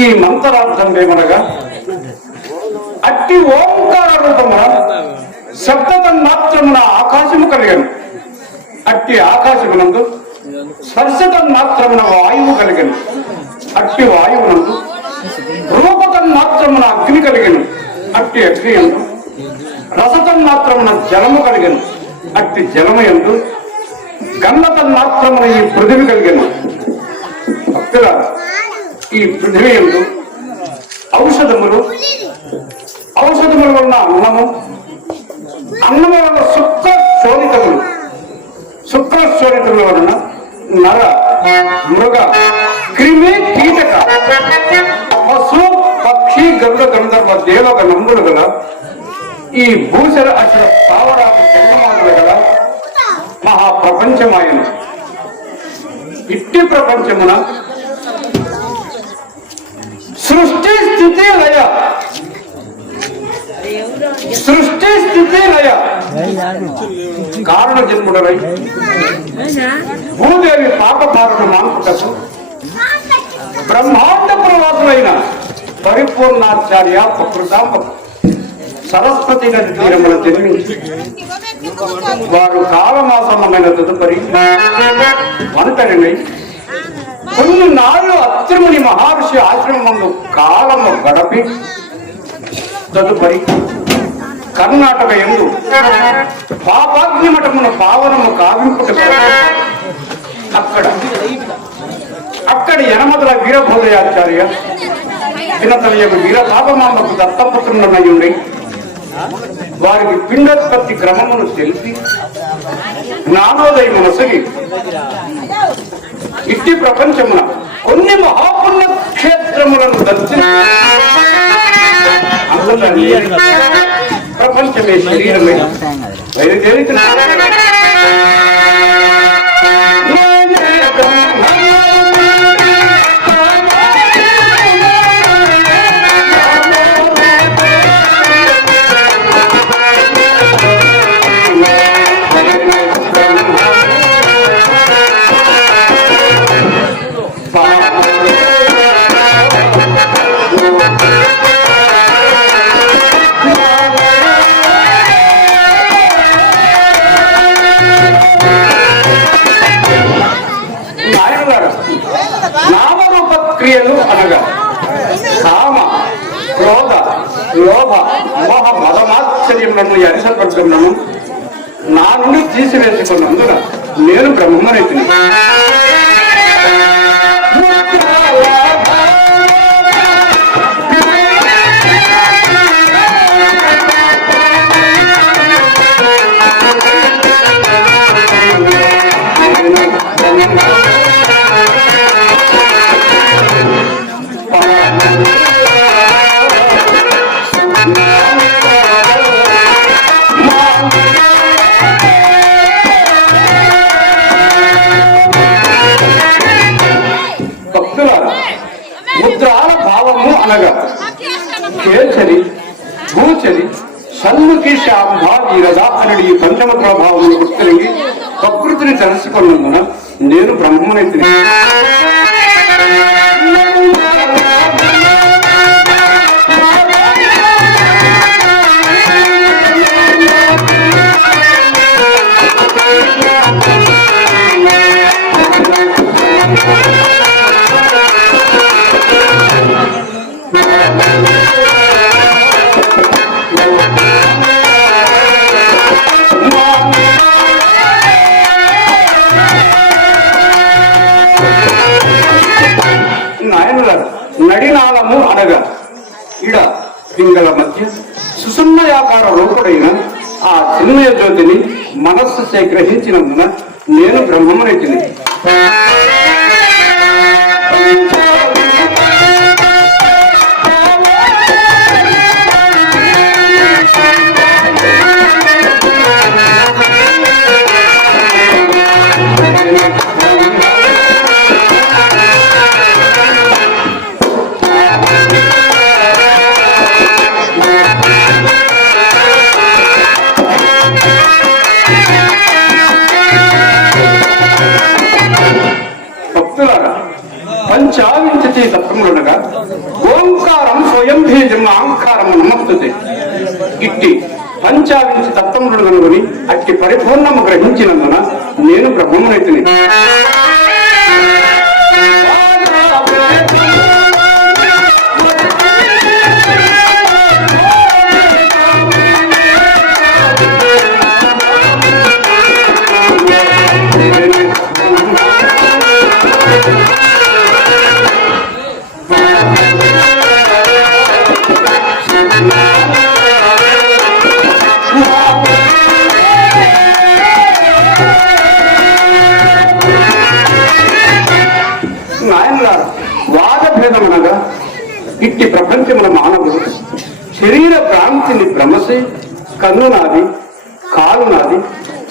అర్థం ఏమనగా? అట్టి ఓంకార రూపమున శబ్దత మాత్రమున ఆకాశము కలిగను. అట్టి ఆకాశమునందు స్పర్శతం మాత్రమున వాయువు కలిగను. అట్టి వాయువునందు రూపతం మాత్రమున అగ్ని కలిగను. అట్టి అగ్ని ఎందు రసతం మాత్రమున జలము కలిగను. అట్టి జలము ఎందు గంధతం మాత్రమున ఈ పృథివి కలిగను. భక్తుల ఈ హృదయంలో ఔషధములు ఔషధముల వలన అన్నము అన్నము వలన శుక్ర శోణితములు శుక్ర శోణితముల వలన నర మృగ క్రిమి కీటక పశు పక్షి గరుడ గంధర్వ దేవక నందులు గల ఈ భూషర అసల పావరాకు జన్మమాటలు గల మహాప్రపంచమాయన ఇట్టి ప్రపంచమున సృష్టి స్థితి లయ కారణ జన్ముడవై భూదేవి పాప భారత మాంకుటకు బ్రహ్మాండ ప్రవాసులైన పరిపూర్ణాచార్య ప్రకృతాంబ సరస్వతి నది తీరముల జన్మించి వారు కాలమాసమైన తదుపరి వనతరినై కొన్ని నాళ్ళు అత్రిముని మహర్షి ఆశ్రమంలో కాలము గడపి తదుపరి కర్ణాటక ఎందు పాపాగ్ని మఠమున పావనము కావింపుట అక్కడ అక్కడ యనమదల వీరభోదయాచార్య చిన్నతలయకు వీరపాపమామకు దత్తపుత్రుడనయుండి వారికి పిండోత్పత్తి క్రమమును తెలిసి జ్ఞానోదయం మనసగి ఇట్టి ప్రపంచమున కొన్ని మహాపుణ్య క్షేత్రములను దర్శించి అందులో ప్రపంచమే లోభ మోహ మదమాశ్చర్యములను అరిసపరచములను నా నుండి తీసివేసుకున్నందున నేను బ్రహ్మరైతుని నేను బ్రహ్మనైతిని నడినాళము అనగా ఇడ పింగళ మధ్య సుసమ్మయాకార రూపుడైన ఆ చిన్మయ జ్యోతిని మనస్సు సేగ్రహించినందున నేను బ్రహ్మమునైతిని భక్తులారా పంచావించతి ఓంకారం ఓంకారం భేజం అహంకారం నమస్తుతే. ఇట్టి పంచావించి తత్వములు కనుగొని అట్టి పరిపూర్ణము గ్రహించినందున నేను బ్రహ్మమునైతిని.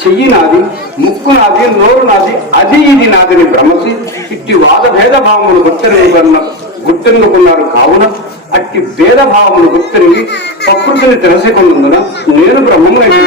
చెయ్యి నాది ముక్కు నాది నోరు నాది అది ఇది నాదిని భ్రమసి ఇట్టి వాద భేద భావములు గుర్తెరుగున్న గుర్తెరుగుకున్నారు కావున అట్టి భేద భావములు గుర్తెరిగి ప్రకృతిని తెలుసుకున్నందున నేను బ్రహ్మమునైతే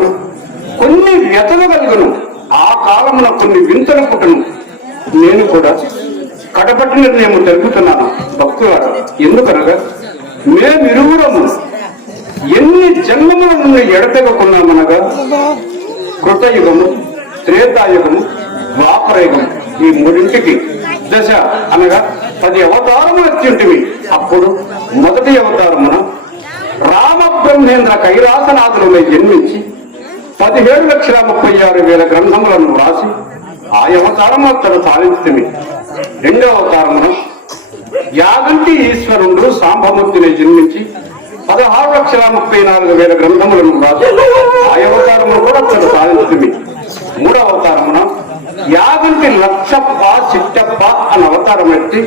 కలుగును కొన్ని వ్యతలు కలుగును. ఆ కాలమున కొన్ని వింతలు పుట్టును. నేను కూడా కడపట్టి నిర్ణయం తెలుపుతున్నాను భక్తులారా. ఎందుకనగా మేమిరువురము ఎన్ని జన్మముల నుండి ఎడతెగకున్నామనగా కృతయుగము త్రేతాయుగము ద్వాపరయుగము ఈ మూడింటికి దశ అనగా పది అవతారములు వచ్చింటివి అప్పుడు మొదటి అవతారమున రామబ్రహ్మేంద్ర బ్రహ్మేంద్ర జన్మించి పదిహేడు లక్షల ముప్పై ఆరు వేల గ్రంథములను వ్రాసి ఆ అవతారం అతను సాధించింది రెండవ అవతారమున యాగంటి ఈశ్వరుడు సాంబమూర్తిని జన్మించి పదహారు లక్షల ముప్పై నాలుగు వేల గ్రంథములను వ్రాసి ఆ అవతారమును కూడా అతను సాధించింది మూడవ అవతారమున యాగంటి లక్షప్ప చిట్టప్ప అని అవతారం ఎత్తి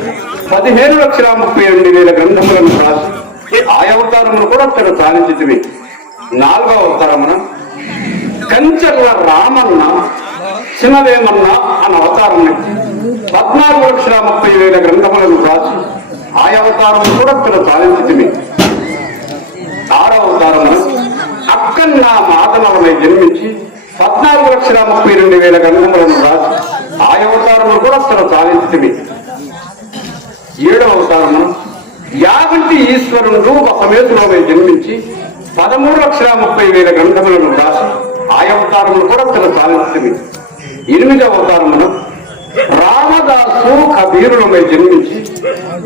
పదిహేను లక్షల ముప్పై ఎనిమిది వేల గ్రంథములను వ్రాసి ఆ అవతారమును కూడా అతను సాధించింది నాలుగవ అవతారమున కంచెల్ల రామన్న చిన్నదేమన్న అన్న అవతారం పద్నాలుగు లక్షల ముప్పై వేల గ్రంథములను రాసి ఆ అవతారం కూడా అతను సాధించింది ఆరో అవతారము అక్కన్న మాధవమై జన్మించి పద్నాలుగు లక్షల ముప్పై రెండు వేల గ్రంథములను రాసి ఆ అవతారములు కూడా అతను సాధించింది ఏడవ అవతారము యాగంటి ఈశ్వరుడు ఒక సమేతులమై జన్మించి పదమూడు లక్షల ముప్పై వేల గ్రంథములను రాసి ఆ అవతారములు కూడా తన సాధిస్తుంది ఎనిమిది అవతారములు రామదాసు కబీరులమై జన్మించి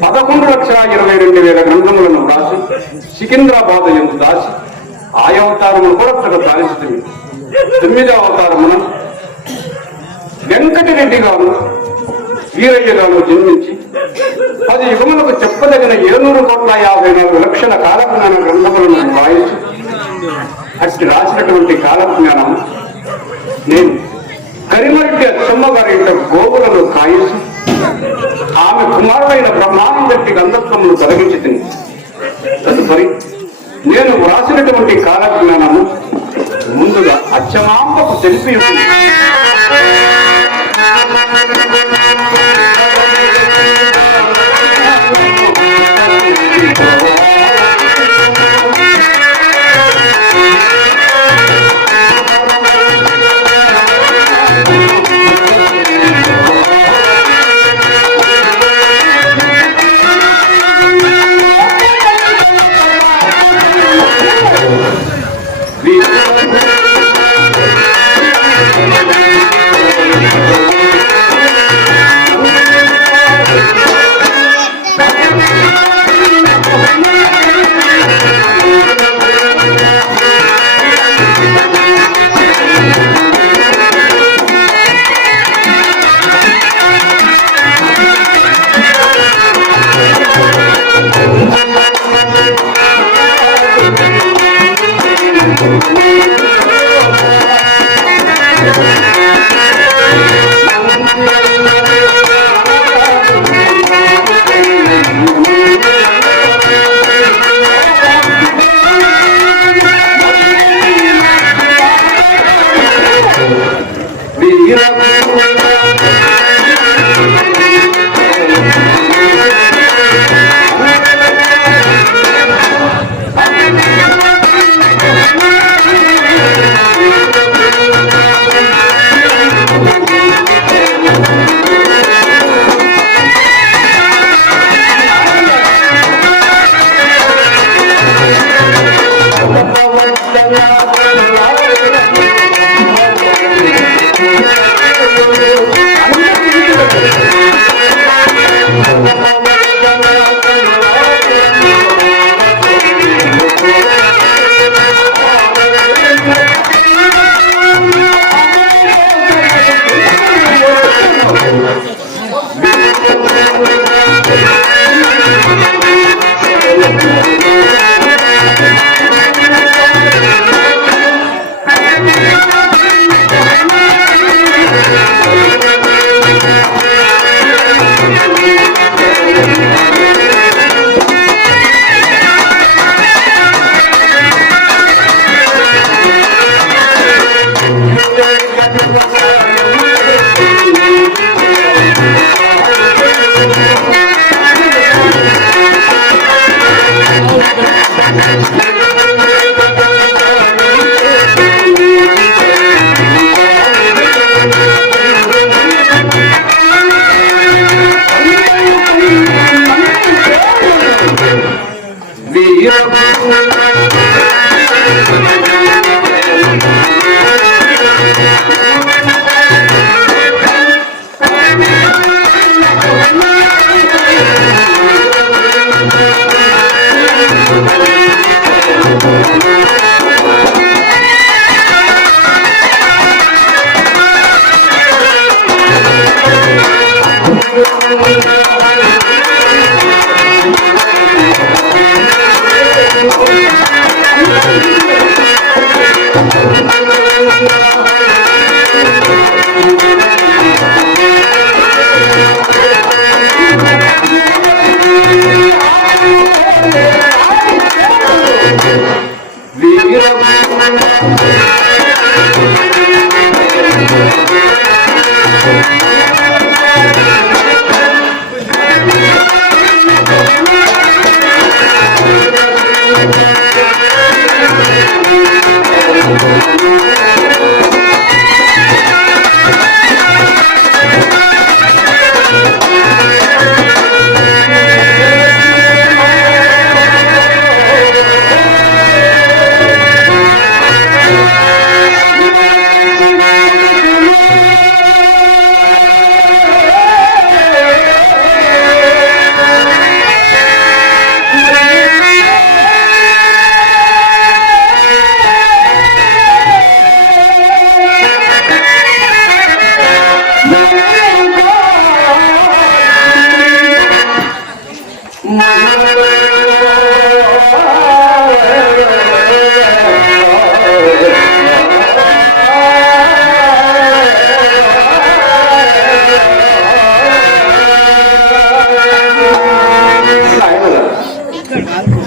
పదకొండు లక్షల ఇరవై రెండు వేల గ్రంథములను రాసి సికింద్రాబాద్ ఎందు దాసి ఆ అవతారములు కూడా తన సాధిస్తుంది తొమ్మిది అవతారమున వెంకటరెడ్డి గారు వీరయ్య గారు జన్మించి పది యుగములకు చెప్పదగిన ఏడునూరు కోట్ల యాభై నాలుగు లక్షల కాలజ్ఞాన గ్రంథములను రాయించి అట్టి రాసినటువంటి కాలజ్ఞానం నేను కరిమరెడ్డి అచ్చమ్మ గారి యొక్క గోవులను కాయించి ఆమె కుమారుడైన బ్రహ్మానందటి గంధత్వమును తొలగించి తిని. తదుపరి నేను వ్రాసినటువంటి కాలజ్ఞానము ముందుగా అచ్చమాంబకు తెలిపి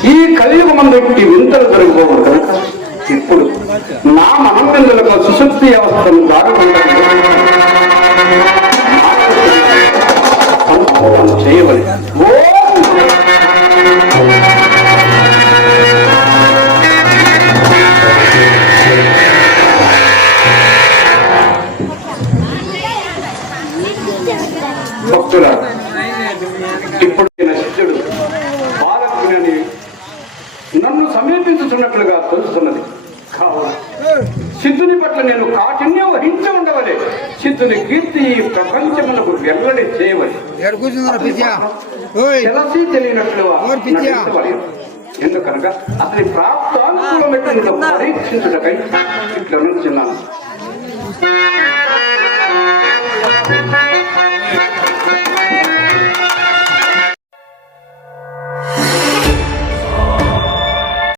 ఈ కలియుగమందు ఈ వింతలు జరగబోవు కనుక ఇప్పుడు నా మనం పిల్లలకు సుశక్తి వ్యవస్థను దాడుకుంటే ఉన్నట్లుగా తెలుస్తున్నది. సిద్ధుని పట్ల నేను కాఠిన్యం వహించి ఉండవలే. సిద్ధుని కీర్తి ఈ ప్రపంచములకు వెల్లడి చేయవలే. తెలిసి ఎందుకనగా అతని ప్రాప్తానుకూలమైన పరీక్షించుటకై ఇట్లా నుంచున్నాను.